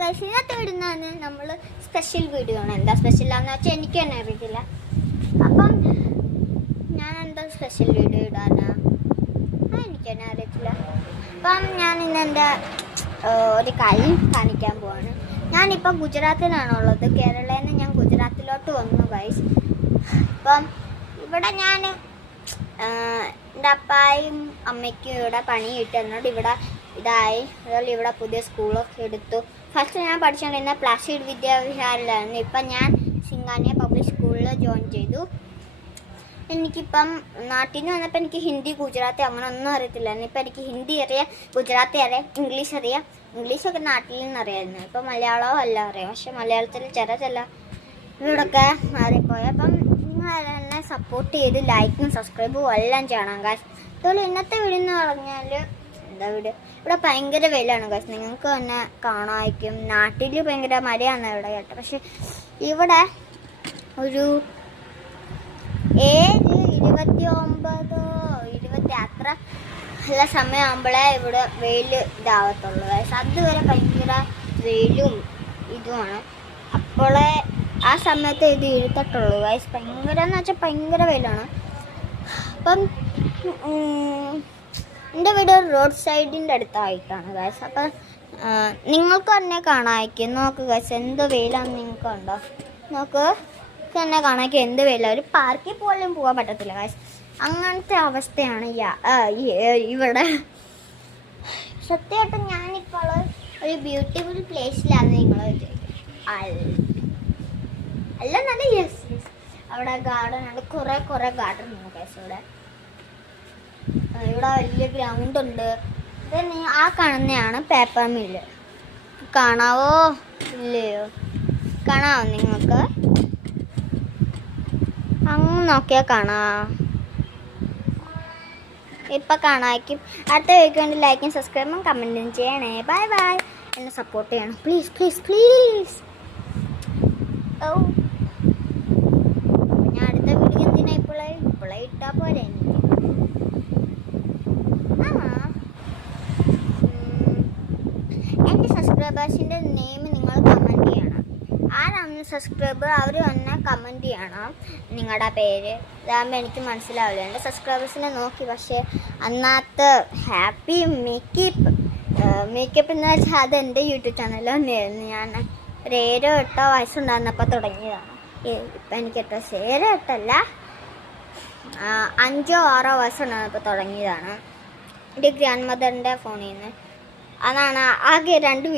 Guys, ഇന്നത്തെ ഇടുന്നതാണ് നമ്മൾ സ്പെഷ്യൽ വീഡിയോ ആണ്. എന്താ സ്പെഷ്യലാന്ന് വെച്ചാൽ എനിക്ക് തന്നെ അറിയത്തില്ല. അപ്പം ഞാൻ എന്താ സ്പെഷ്യൽ വീഡിയോ ഇടാനാ എനിക്ക് തന്നെ അറിയത്തില്ല. അപ്പം ഞാൻ ഇന്ന് എൻ്റെ ഒരു കാര്യം കാണിക്കാൻ പോവാണ്. ഞാനിപ്പം ഗുജറാത്തിലാണുള്ളത്. കേരളയിൽ നിന്ന് ഞാൻ ഗുജറാത്തിലോട്ട് വന്നു ഗൈസ്. അപ്പം ഇവിടെ ഞാൻ എൻ്റെ അപ്പായും അമ്മയ്ക്കും ഇവിടെ പണി കിട്ടുന്നുണ്ട്. ഇവിടെ ഇതായി അതുപോലെ ഇവിടെ പുതിയ സ്കൂളൊക്കെ എടുത്തു. ഫസ്റ്റ് ഞാൻ പഠിച്ചുകൊണ്ടിരുന്ന പ്ലാസിഡ് വിദ്യാവിഹാറിലായിരുന്നു. ഇപ്പം ഞാൻ സിംഗാനിയ പബ്ലിക് സ്കൂളിൽ ജോയിൻ ചെയ്തു. എനിക്കിപ്പം നാട്ടിൽ നിന്ന് വന്നപ്പോൾ എനിക്ക് ഹിന്ദി ഗുജറാത്തി അങ്ങനെ ഒന്നും അറിയത്തില്ലായിരുന്നു. ഇപ്പം എനിക്ക് ഹിന്ദി അറിയാം, ഗുജറാത്തി അറിയാം, ഇംഗ്ലീഷ് അറിയാം. ഇംഗ്ലീഷൊക്കെ നാട്ടിൽ നിന്ന് അറിയാമായിരുന്നു. ഇപ്പം മലയാളവും എല്ലാം അറിയാം. പക്ഷെ മലയാളത്തിൽ ചില ഇവിടെയൊക്കെ മാറിപ്പോയി. അപ്പം നിങ്ങൾ എന്നെ സപ്പോർട്ട് ചെയ്ത് ലൈക്കും സബ്സ്ക്രൈബും എല്ലാം ചെയ്യണം ഗൈസ്. അതുപോലെ ഇന്നത്തെ വീഡിയോ എന്ന് പറഞ്ഞാൽ എന്താ വീഡിയോ, ഇവിടെ ഭയങ്കര വെയിലാണ് ഗൈസ്. നിങ്ങൾക്ക് തന്നെ കാണാമായിരിക്കും. നാട്ടിൽ ഭയങ്കര മഴയാണ് ഇവിടെ കേട്ടോ. പക്ഷെ ഇവിടെ ഒരു 7:29 അത്ര നല്ല സമയമാകുമ്പോഴേ ഇവിടെ വെയിൽ ഇതാവത്തുള്ളൂ ഗൈസ്. അതുവരെ ഭയങ്കര വെയിലും ഇതുമാണ്. അപ്പോളേ ആ സമയത്ത് ഇത് ഇരുത്തട്ടുള്ളൂ ഗൈസ്. ഭയങ്കര എന്ന് വെച്ചാൽ ഭയങ്കര വെയിലാണ്. അപ്പം എൻ്റെ വീട് റോഡ് സൈഡിൻ്റെ അടുത്തായിട്ടാണ് ഗൈസ്. അപ്പം നിങ്ങൾക്ക് തന്നെ കാണാമായിരിക്കും. നോക്ക് ഗൈസ്, എന്ത് വെയിലാണെന്ന് നിങ്ങൾക്ക് ഉണ്ടോ? നോക്ക് തന്നെ കാണാമായിരിക്കും എന്ത് വെയിലാണ്. ഒരു പാർക്കിൽ പോലും പോകാൻ പറ്റത്തില്ല ഗൈസ്. അങ്ങനത്തെ അവസ്ഥയാണ് ഇവിടെ. സത്യമായിട്ടും ഞാനിപ്പോൾ ഒരു ബ്യൂട്ടിഫുൾ പ്ലേസിലാണ് നിങ്ങൾ അല്ല നല്ല യെസ് അവിടെ ഗാർഡൻ ഉണ്ട്. കുറേ ഗാർഡൻ ഉണ്ട് ഗൈസ്. ഇവിടെ വലിയ ഗ്രൗണ്ട് ഉണ്ട്. ആ കാണുന്നതാണ് പേപ്പർ മില്ല്. കാണാവോ ഇല്ലയോ? കാണാവോ നിങ്ങൾക്ക്? അങ്ങ് നോക്കിയാൽ കാണാം. ഇപ്പം കാണാമായിരിക്കും. അടുത്ത വീഡിയോക്ക് വേണ്ടി ലൈക്കും സബ്സ്ക്രൈബും കമൻറ്റും ചെയ്യണേ. Bye bye. എന്നെ സപ്പോർട്ട് ചെയ്യണം പ്ലീസ് പ്ലീസ് പ്ലീസ്. ഓ ഞാൻ അടുത്ത വീഡിയോ എന്തിനാ ഇപ്പോഴേ ഇട്ടാൽ പോരെ എനിക്ക്. എൻ്റെ സബ്സ്ക്രൈബേഴ്സിൻ്റെ നെയിം നിങ്ങൾ കമൻറ്റ് ചെയ്യണം. ആരാണ് സബ്സ്ക്രൈബർ അവർ തന്നെ കമൻറ്റ് ചെയ്യണം നിങ്ങളുടെ പേര്. ഇതാകുമ്പോൾ എനിക്ക് മനസ്സിലാവില്ല. എൻ്റെ സബ്സ്ക്രൈബേഴ്സിനെ നോക്കി. പക്ഷേ അന്നത്തെ ഹാപ്പി മേക്കപ്പ് എന്ന് വെച്ചാൽ അത് എൻ്റെ യൂട്യൂബ് ചാനലിൽ വന്നിരുന്നു. ഞാൻ ഒരു 7-8 വയസ്സുണ്ടായിരുന്നപ്പോൾ തുടങ്ങിയതാണ്. ഇപ്പം എനിക്ക് 8 വയസ്സ് 7-8 5-6 വയസ്സുണ്ടായിരുന്നപ്പോൾ തുടങ്ങിയതാണ്. എൻ്റെ ഗ്രാൻഡ് മദറിൻ്റെ ഫോണിൽ നിന്ന്. അതാണ് ആകെ 2